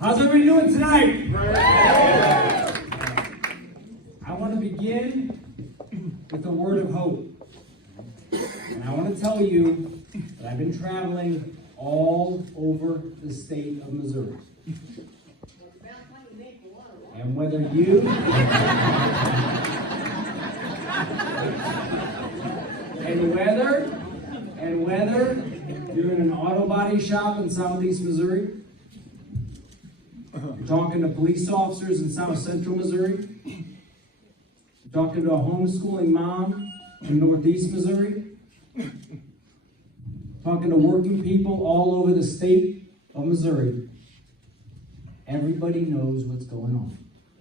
How's everybody doing tonight? I want to begin with a word of hope. And I want to tell you that I've been traveling all over the state of Missouri. And whether you and whether you're in an auto body shop in Southeast Missouri, you're talking to police officers in South Central Missouri, you're talking to a homeschooling mom in Northeast Missouri, talking to working people all over the state of Missouri, everybody knows what's going on.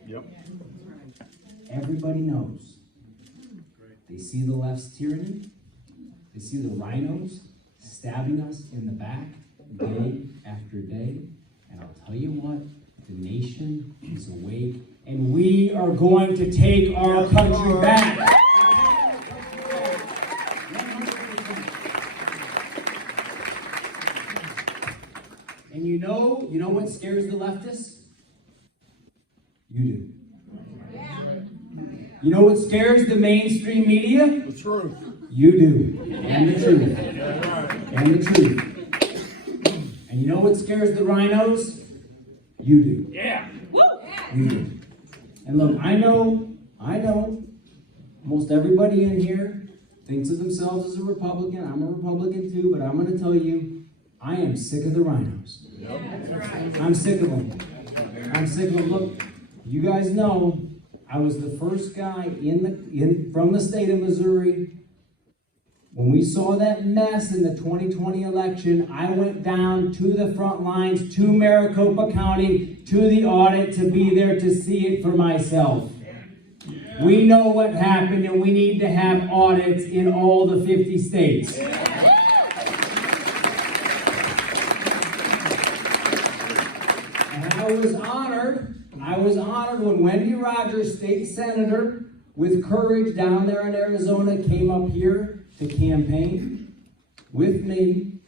Yep. Everybody knows. They see the left's tyranny. They see the rhinos stabbing us in the back day after day. And I'll tell you what, the nation is awake, and we are going to take our country back. And you know what scares the leftists? You do. You know what scares the mainstream media? The truth. You do. And the truth. And the truth. And you know what scares the rhinos? You do. Yeah. You do. And look, I know, almost everybody in here thinks of themselves as a Republican. I'm a Republican too, but I'm going to tell you, I am sick of the rhinos. Yep. That's right. I'm sick of them. I'm sick of them. Look, you guys know, I was the first guy from the state of Missouri. When we saw that mess in the 2020 election, I went down to the front lines, to Maricopa County, to the audit, to be there to see it for myself. We know what happened, and we need to have audits in all the 50 states. And I was honored when Wendy Rogers, state senator, with courage down there in Arizona, came up here to campaign with me,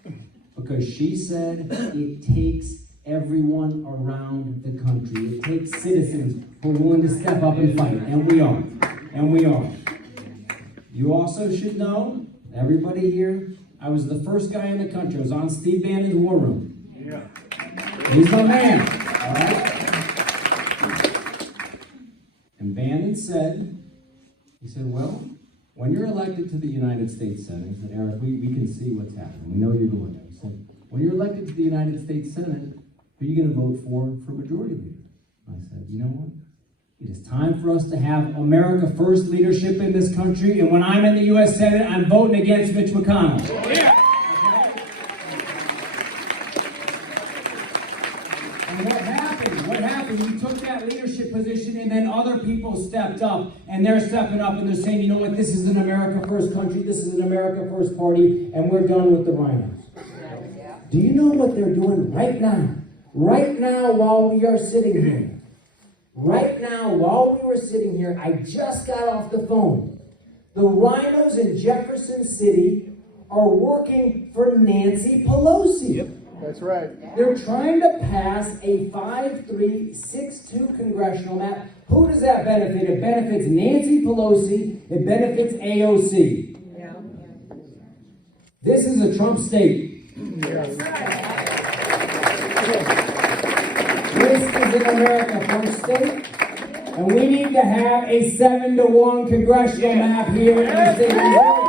because she said it takes everyone around the country. It takes citizens who are willing to step up and fight, and we are. And we are. You also should know, everybody here, I was the first guy in the country. I was on Steve Bannon's War Room. Yeah. He's my man, all right? And Bannon said, he said, well, when you're elected to the United States Senate, he said, Eric, we can see what's happening. We know you're going there. He said, when you're elected to the United States Senate, who are you going to vote for majority leader? I said, you know what? It is time for us to have America First leadership in this country, and when I'm in the U.S. Senate, I'm voting against Mitch McConnell. Yeah. And what happened? What happened? You took that leadership position, and then other people stepped up, and they're stepping up, and they're saying, you know what, this is an America First country, this is an America First party, and we're done with the rhinos. Do you know what they're doing right now? Right now, while we are sitting here. Right now, while we were sitting here, I just got off the phone. The rhinos in Jefferson City are working for Nancy Pelosi. Yep. That's right. They're trying to pass a 5-3-6-2 congressional map. Who does that benefit? It benefits Nancy Pelosi. It benefits AOC. Yeah. This is a Trump state. That's right. This is an America First state. And we need to have a 7-to-1 congressional map here in the state of Missouri.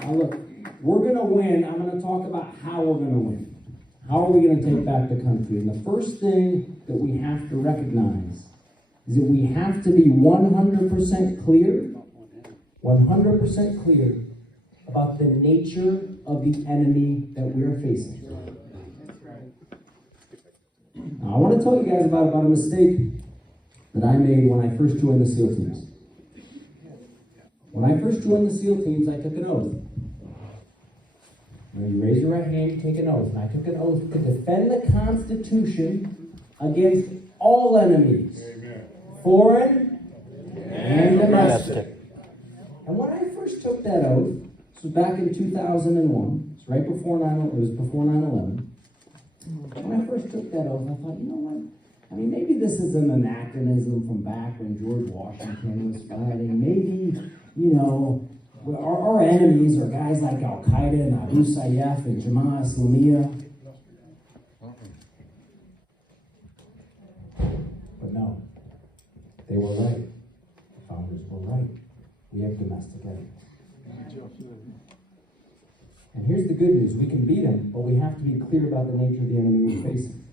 Now look, we're going to win. I'm going to talk about how we're going to win. How are we going to take back the country? And the first thing that we have to recognize is that we have to be 100% clear, 100% clear about the nature of the enemy that we are facing. Now, I want to tell you guys about a mistake that I made when I first joined the SEAL teams. When I first joined the SEAL teams, I took an oath. Now, you raise your right hand, you take an oath. And I took an oath to defend the Constitution against all enemies, foreign and domestic. And when I first took that oath, This was back in 2001. It's right before it was before 9/11. When I first took that oath, I thought, you know what? I mean, maybe this is an anachronism from back when George Washington was fighting. Maybe, you know, our enemies are guys like Al-Qaeda and Abu Sayyaf and Jamaat Islamiyah. But no, they were right. The founders were right. We have domestic enemies. And here's the good news. We can beat them, but we have to be clear about the nature of the enemy we're facing.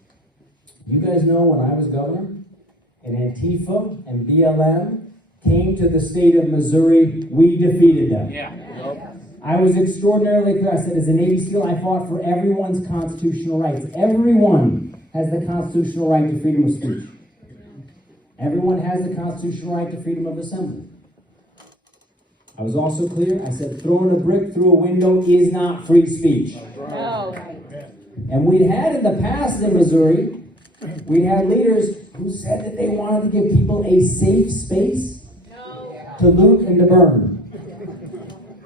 You guys know when I was governor, and Antifa and BLM came to the state of Missouri, we defeated them. Yeah. I was extraordinarily clear. I said, as a Navy SEAL, I fought for everyone's constitutional rights. Everyone has the constitutional right to freedom of speech. Everyone has the constitutional right to freedom of assembly. I was also clear. I said, throwing a brick through a window is not free speech. No. And we'd had in the past in Missouri, we had leaders who said that they wanted to give people a safe space to loot and to burn.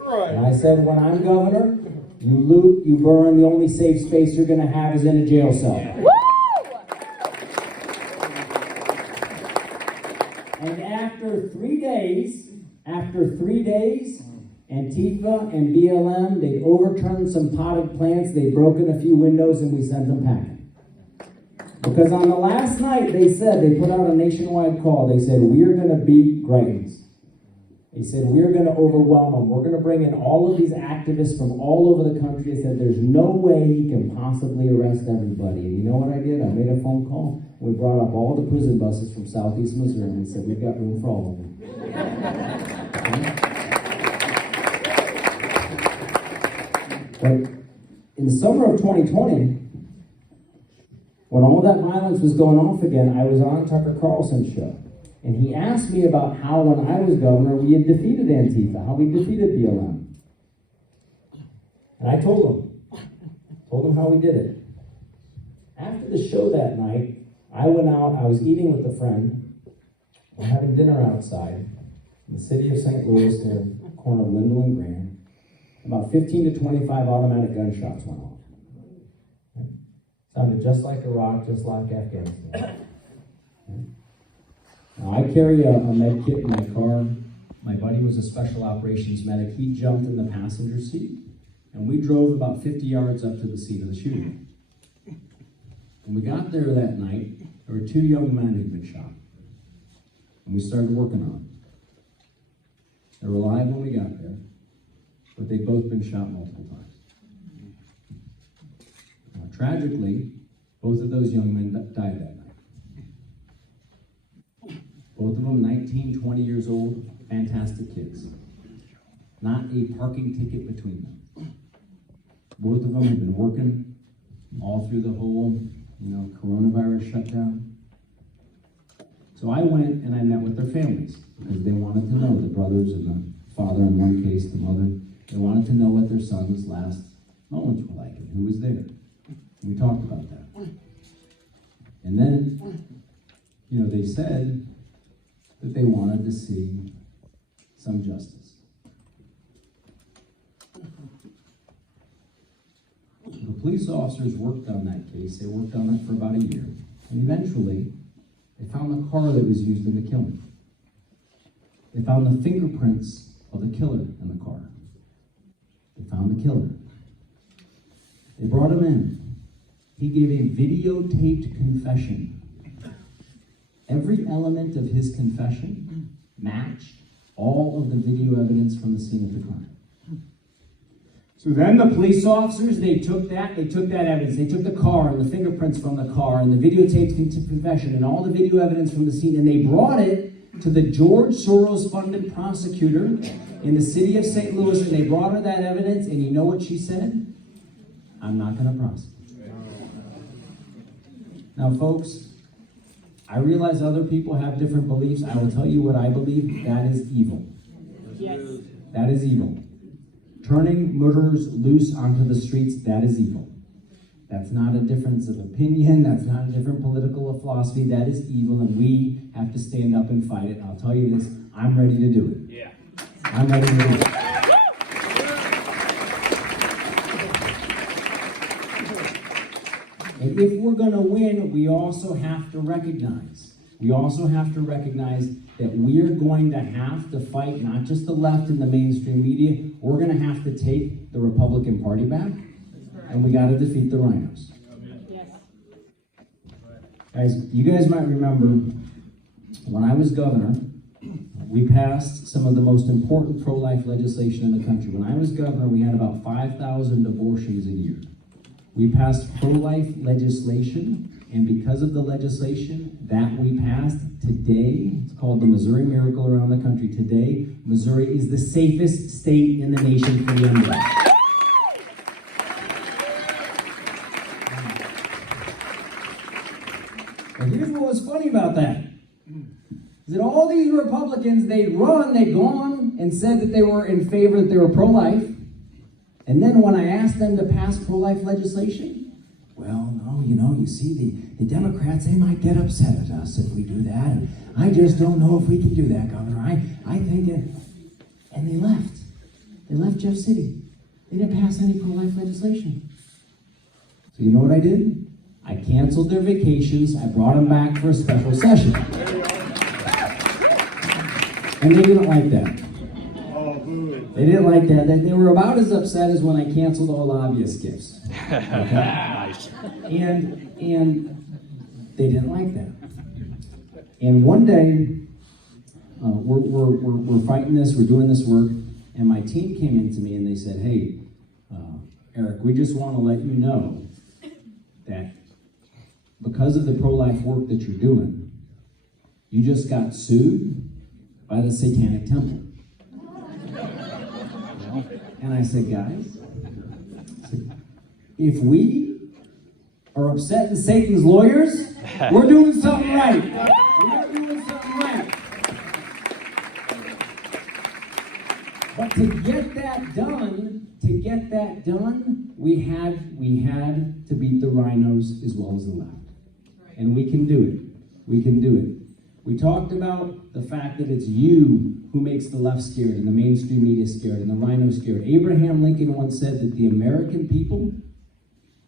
And I said, when I'm governor, you loot, you burn, the only safe space you're going to have is in a jail cell. Woo! And after 3 days, Antifa and BLM, they'd overturned some potted plants, they'd broken a few windows, and we sent them packing. Because on the last night, they put out a nationwide call. They said, we're going to beat Greitens. They said, we're going to overwhelm them. We're going to bring in all of these activists from all over the country. They said, there's no way he can possibly arrest everybody. And you know what I did? I made a phone call. We brought up all the prison buses from southeast Missouri and said, we've got room for all of them. But in the summer of 2020, when all that violence was going off again, I was on Tucker Carlson's show. And he asked me about how, when I was governor, we had defeated Antifa, how we defeated BLM. And I told him how we did it. After the show that night, I went out, I was eating with a friend. We're having dinner outside in the city of St. Louis near the corner of Lindell and Grand. About 15 to 25 automatic gunshots went off. Sounded just like Iraq, just like Afghanistan. Now, I carry a med kit in my car. My buddy was a special operations medic. He jumped in the passenger seat, and we drove about 50 yards up to the scene of the shooting. When we got there that night, there were 2 young men who'd been shot, and we started working on them. They were alive when we got there, but they'd both been shot multiple times. Now, tragically, both of those young men died that night. Both of them 19, 20 years old, fantastic kids. Not a parking ticket between them. Both of them had been working all through the whole, coronavirus shutdown. So I went and I met with their families because they wanted to know, the brothers and the father in one case, the mother, they wanted to know what their son's last moments were like and who was there. We talked about that. And then, they said that they wanted to see some justice. The police officers worked on that case. They worked on it for about a year. And eventually, they found the car that was used in the killing. They found the fingerprints of the killer in the car. They found the killer. They brought him in. He gave a videotaped confession. Every element of his confession matched all of the video evidence from the scene of the crime. So then the police officers, they took that evidence, they took the car and the fingerprints from the car and the videotaped confession and all the video evidence from the scene, and they brought it to the George Soros-funded prosecutor in the city of St. Louis, and they brought her that evidence, and you know what she said? I'm not going to prosecute. Now, folks, I realize other people have different beliefs. I will tell you what I believe. That is evil. Yes. That is evil. Turning murderers loose onto the streets, that is evil. That's not a difference of opinion. That's not a different political philosophy. That is evil, and we have to stand up and fight it. And I'll tell you this, I'm ready to do it. Yeah. I'm ready to do it. And if we're going to win, we also have to recognize that we are going to have to fight not just the left and the mainstream media. We're going to have to take the Republican Party back, and we got to defeat the rhinos. Guys, you guys might remember when I was governor, we passed some of the most important pro-life legislation in the country. When I was governor, we had about 5,000 abortions a year. We passed pro-life legislation, and because of the legislation that we passed, today, it's called the Missouri Miracle around the country. Today, Missouri is the safest state in the nation for the unborn. And here's what was funny about that. Is that all these Republicans, they'd gone and said that they were in favor, that they were pro-life. And then when I asked them to pass pro-life legislation, well, no, you see, the Democrats, they might get upset at us if we do that. And I just don't know if we can do that, Governor. I think that... And they left. They left Jeff City. They didn't pass any pro-life legislation. So you know what I did? I canceled their vacations. I brought them back for a special session. And they didn't like that. They didn't like that. They were about as upset as when I canceled all lobbyist gifts. Okay? Nice. And they didn't like that. And one day, we're fighting this, we're doing this work, and my team came into me and they said, hey, Eric, we just want to let you know that because of the pro-life work that you're doing, you just got sued by the Satanic Temple. And I said, guys, if we are upsetting Satan's lawyers, we're doing something right. We're doing something right. But to get that done, we had to beat the rhinos as well as the left. And we can do it. We can do it. We talked about the fact that it's you who makes the left scared and the mainstream media scared and the rhinos scared. Abraham Lincoln once said that the American people,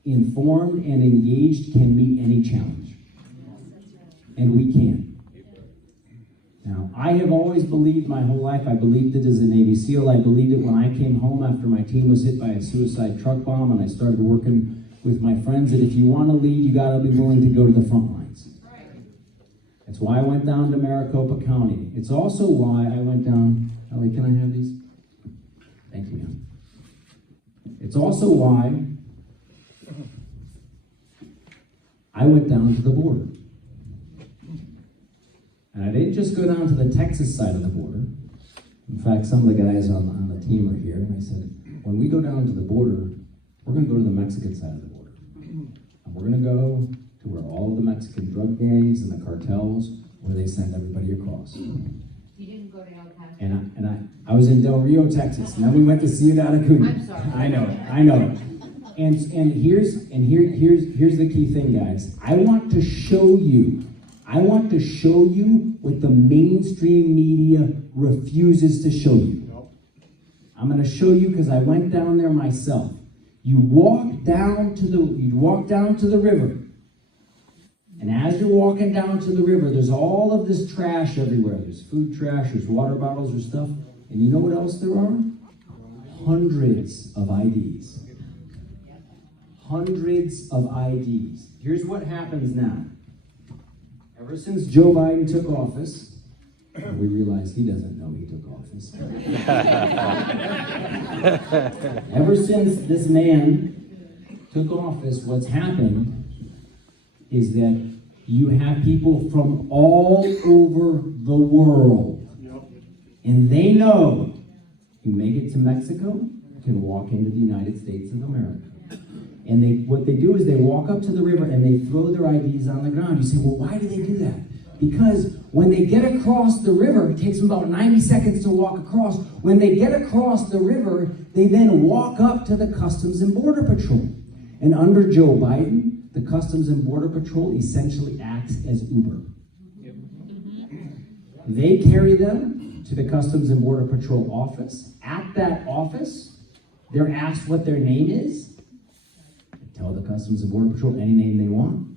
informed and engaged, can meet any challenge. And we can. Now, I have always believed my whole life, I believed it as a Navy SEAL. I believed it when I came home after my team was hit by a suicide truck bomb and I started working with my friends, that if you want to lead, you got to be willing to go to the front lines. That's why I went down to Maricopa County. It's also why I went down... Ellie, can I have these? Thank you, ma'am. It's also why I went down to the border. And I didn't just go down to the Texas side of the border. In fact, some of the guys on the team are here, and I said, when we go down to the border, we're going to go to the Mexican side of the border. And we're going to go to where all of the Mexican drug gangs and the cartels, where they send everybody across. You didn't go to El Paso. And I was in Del Rio, Texas, and then we went to Ciudad Acuña. I'm sorry. I know it. And here's the key thing, guys. I want to show you what the mainstream media refuses to show you. I'm going to show you because I went down there myself. You walk down to the river. And as you're walking down to the river, there's all of this trash everywhere. There's food trash, there's water bottles or stuff. And you know what else there are? Hundreds of IDs. Hundreds of IDs. Here's what happens now. Ever since Joe Biden took office, we realize he doesn't know he took office. Ever since this man took office, what's happened is that you have people from all over the world. And they know you make it to Mexico, you can walk into the United States of America. And what they do is they walk up to the river and they throw their IDs on the ground. You say, well, why do they do that? Because when they get across the river, it takes them about 90 seconds to walk across. When they get across the river, they then walk up to the Customs and Border Patrol. And under Joe Biden, the Customs and Border Patrol essentially acts as Uber. They carry them to the Customs and Border Patrol office. At that office, they're asked what their name is. tell the Customs and Border Patrol any name they want.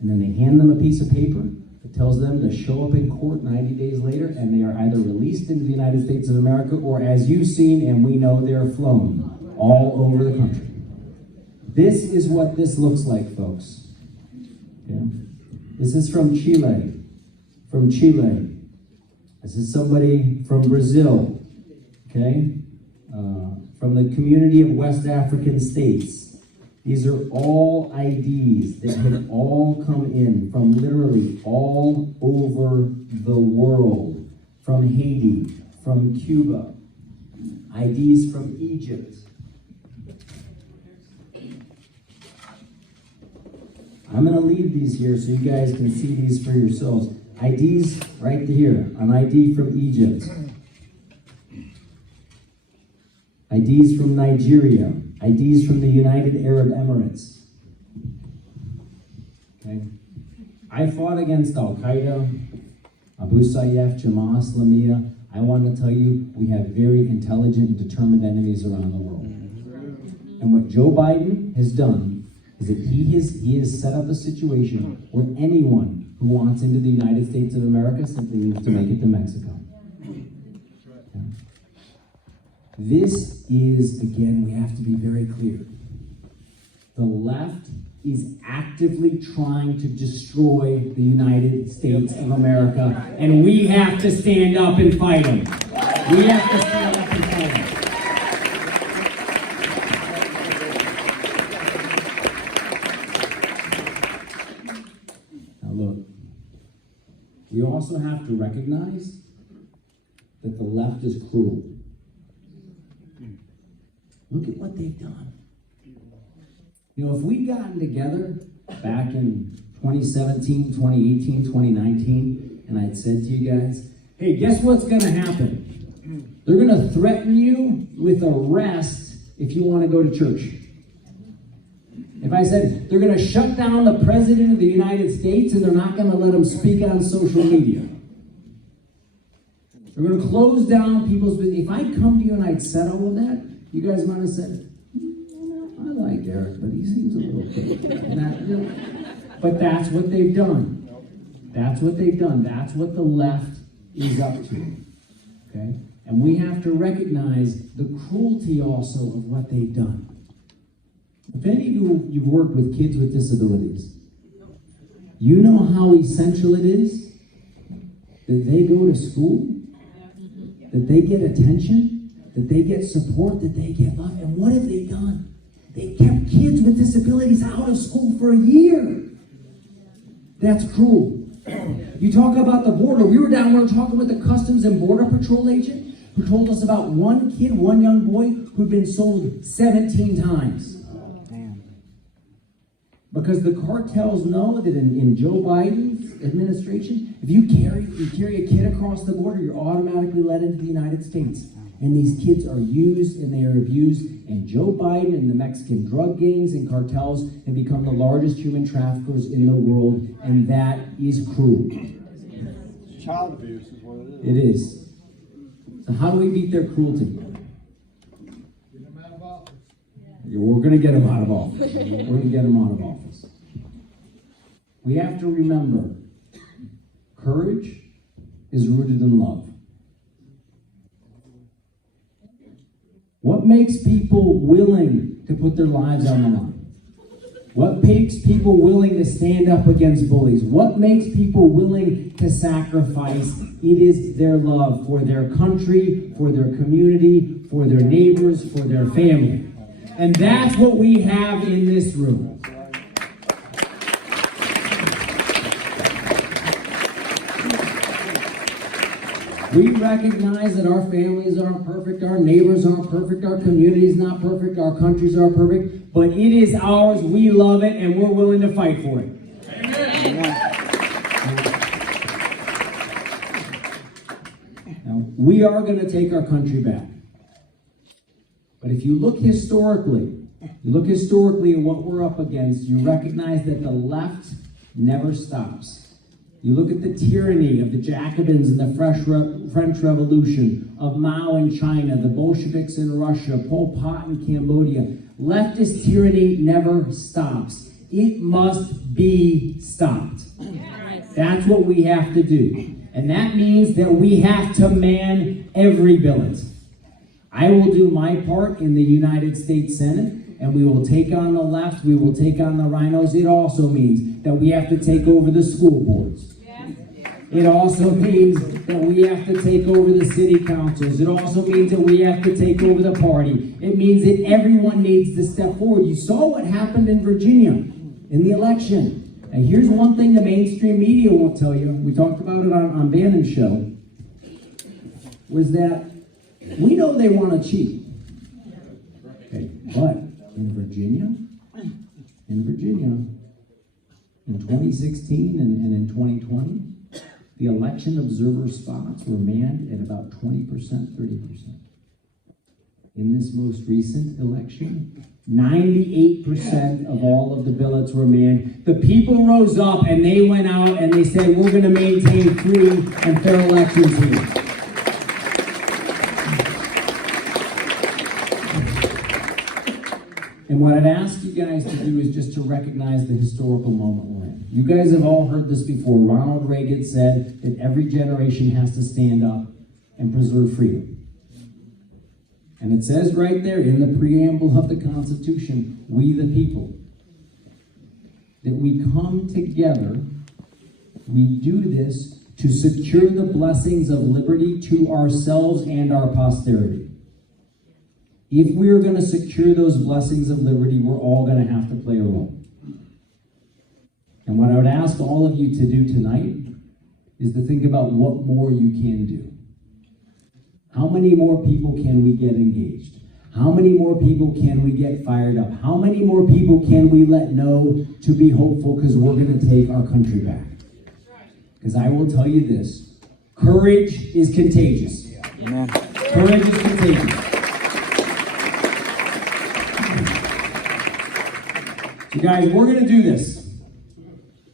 And then they hand them a piece of paper that tells them to show up in court 90 days later, and they are either released into the United States of America, or as you've seen and we know, they're flown all over the country. This is what this looks like, folks. Yeah. This is from Chile. From Chile. This is somebody from Brazil. Okay? From the community of West African states. These are all IDs that have all come in from literally all over the world. From Haiti, from Cuba, IDs from Egypt. I'm going to leave these here so you guys can see these for yourselves. IDs right here, an ID from Egypt. IDs from Nigeria. IDs from the United Arab Emirates. Okay. I fought against Al-Qaeda, Abu Sayyaf, Jamaat Islamiyah. I want to tell you, we have very intelligent and determined enemies around the world. And what Joe Biden has done is that he has set up a situation where anyone who wants into the United States of America simply needs to make it to Mexico. Okay. This is, again, we have to be very clear. The left is actively trying to destroy the United States of America, and we have to stand up and fight them. We have to stand up and fight them. Now look, we also have to recognize that the left is cruel. Look at what they've done. You know, if we'd gotten together back in 2017, 2018, 2019, and I'd said to you guys, hey, guess what's going to happen? They're going to threaten you with arrest if you want to go to church. If I said they're going to shut down the President of the United States and they're not going to let him speak on social media. They're going to close down people's business. If I come to you and I'd said all of that, you guys might have said, I like Eric, but he seems a little bit. But that's what they've done. That's what they've done. That's what the left is up to. Okay? And we have to recognize the cruelty also of what they've done. If any of you've worked with kids with disabilities, you know how essential it is that they go to school, that they get attention, that they get support, that they get love. And what have they done? They kept kids with disabilities out of school for a year. That's cruel. You talk about the border. We were down there talking with the Customs and Border Patrol agent who told us about one kid, one young boy who'd been sold 17 times. Because the cartels know that in Joe Biden's administration, if you carry a kid across the border, you're automatically let into the United States. And these kids are used and they are abused. And Joe Biden and the Mexican drug gangs and cartels have become the largest human traffickers in the world. And that is cruel. Child abuse is what it is. It is. So how do we beat their cruelty? Get them out of office. We're going to get them out of office. We're going to get them out of office. We have to remember, courage is rooted in love. What makes people willing to put their lives on the line? What makes people willing to stand up against bullies? What makes people willing to sacrifice? It is their love for their country, for their community, for their neighbors, for their family. And that's what we have in this room. We recognize that our families aren't perfect, our neighbors aren't perfect, our community's not perfect, our countries aren't perfect, but it is ours, we love it, and we're willing to fight for it. Amen. Now, we are going to take our country back. But if you look historically at what we're up against, you recognize that the left never stops. You look at the tyranny of the Jacobins and the French Revolution, of Mao in China, the Bolsheviks in Russia, Pol Pot in Cambodia. Leftist tyranny never stops. It must be stopped. That's what we have to do. And that means that we have to man every billet. I will do my part in the United States Senate, and we will take on the left, we will take on the rhinos. It also means that we have to take over the school boards. It also means that we have to take over the city councils. It also means that we have to take over the party. It means that everyone needs to step forward. You saw what happened in Virginia in the election. And here's one thing the mainstream media won't tell you. We talked about it on Bannon's show. Was that we know they want to cheat. Okay, but in Virginia, in 2016 and in 2020, the election observer spots were manned at about 20%, 30%. In this most recent election, 98% of all of the billets were manned. The people rose up and they went out and they said, we're going to maintain free and fair elections here. And what I'd ask you guys to do is just to recognize the historical moment we're in. You guys have all heard this before. Ronald Reagan said that every generation has to stand up and preserve freedom. And it says right there in the preamble of the Constitution, we the people, that we come together, we do this to secure the blessings of liberty to ourselves and our posterity. If we are going to secure those blessings of liberty, we're all going to have to play a role. And what I would ask all of you to do tonight is to think about what more you can do. How many more people can we get engaged? How many more people can we get fired up? How many more people can we let know to be hopeful because we're going to take our country back? Because I will tell you this, courage is contagious. Amen. Courage is contagious. So guys, we're going to do this.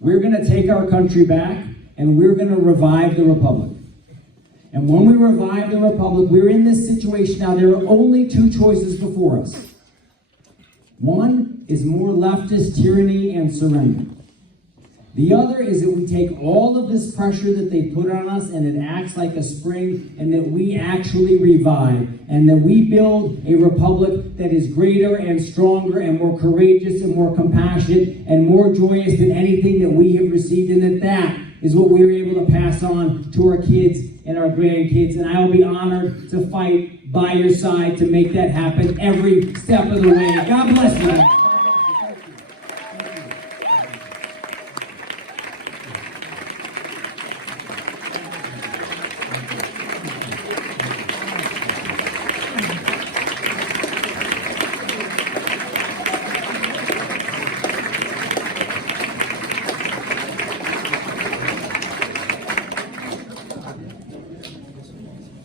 We're going to take our country back and we're going to revive the republic. And when we revive the republic, we're in this situation now. There are only two choices before us. One is more leftist tyranny and surrender. The other is that we take all of this pressure that they put on us and it acts like a spring, and that we actually revive, and that we build a republic that is greater and stronger and more courageous and more compassionate and more joyous than anything that we have received, and that is what we're able to pass on to our kids and our grandkids. And I will be honored to fight by your side to make that happen every step of the way. God bless you.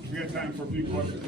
We have time for a few questions.